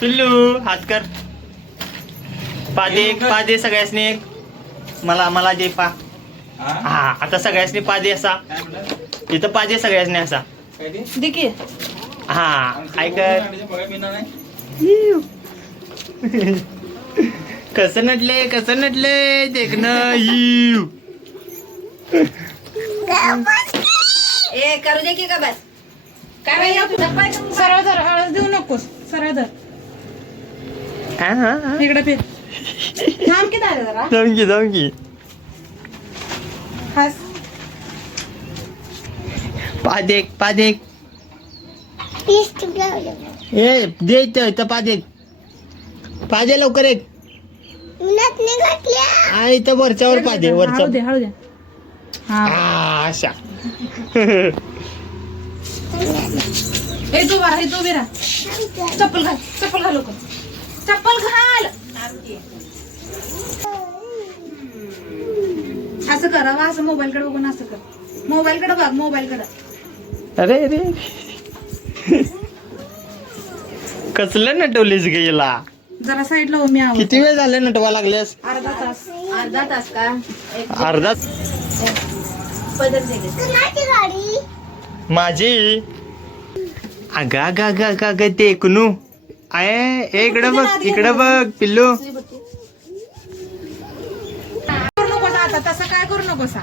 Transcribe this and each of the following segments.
पिल्लू हात कर. पादे पादे सगळ्यासनी. एक मला मला दे पा. हा? आता सगळ्यासनी पादे असा? इथं पादे सगळ्यासनी असा. काय ते? देखी हा ऐक. कसं नटले कसं नटले देखन यू ए करू दे की का बस. काय माहिती सरळ धर हळद देऊ नकोस. सरळ धर. इकडे फिर थांब की दादा जरा. जाऊन की जाऊन की. हस. पादेक पादेक. ए दे इथं इथं पादेक. पादे लवकर एक. हा इथं वरच्यावर पादे हळू वरच्या. दे हळू दे. हा. हा अशा. ए तू बरा हे तू चप्पल घाल चप्पल घाल लवकर. चप्पल घाल. असं कर हवं असं मोबाईल कडे बघून असं कर. मोबाईल कडे बघ मोबाईल कडे. अरे अरे. कसलं नटवलीस गेला जरा साईडला हो मी आहो किती वेळ झाले नटवा लागल्यास अर्धा तास. अर्धा तास का? अर्धा गाडी? माझी? अगा अगा अगा अगा ते कुनू आहे. ए, इकडं बघ इकडं बघ पिल्लू. आता तसं काय करू नकोस?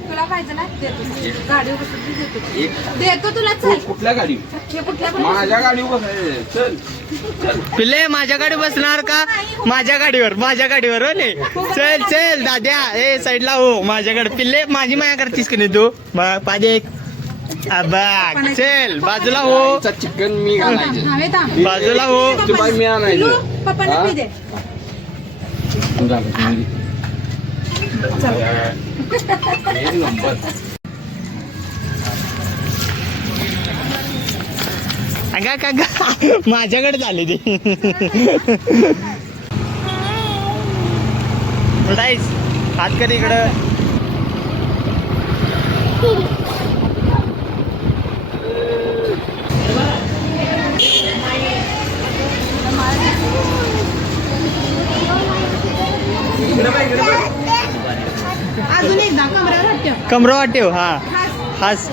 तुला पाहिजे ना गाडीवर देतो तुला चल कुठल्या गाडी कुठल्या माझ्या गाडीवर चल पिल्ले माझ्या गाडी बसणार का? माझ्या गाडीवर माझ्या गाडीवर हो ने. चल चल दाद्या. ए साईडला हो माझ्याकडे. पिल्ले माझी माया करतीस की नाही तू? बघ, एक. अबा चल बाजूला हो. चिकन मी घालायचं. बाजूला हो. ते बाई मी आणायचं. एक नंबर अगा का माझ्याकडे झाले ते. कुठाईस हात कर इकडं. कमरा वाटेव हा. हास हास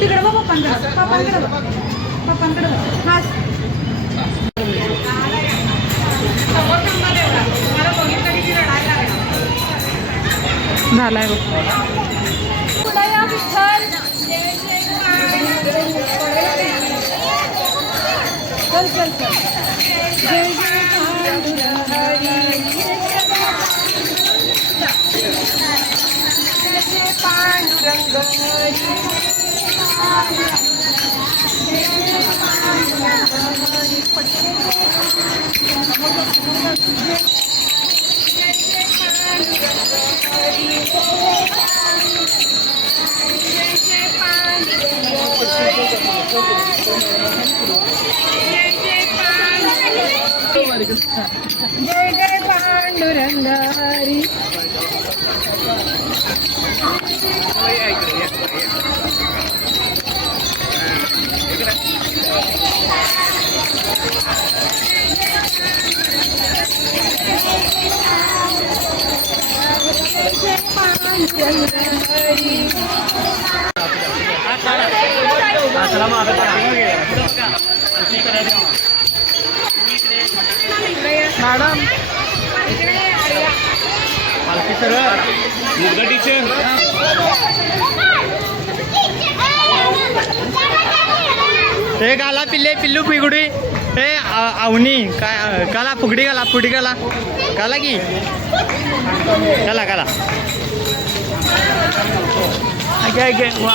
तिकडे बघ पप्पांकडे पप्पांकडे बघ. पप्पांकडे बघ. हास झालाय चल चल चल जय जय जय जय पांडुरंग हरी मॅडम. हे गाला पिल्ले पिल्लू पिगुडी. हे अवनी काय काला फुगडी गाला फुगडी गाला गाला की. गाला गाला अगे अगे वा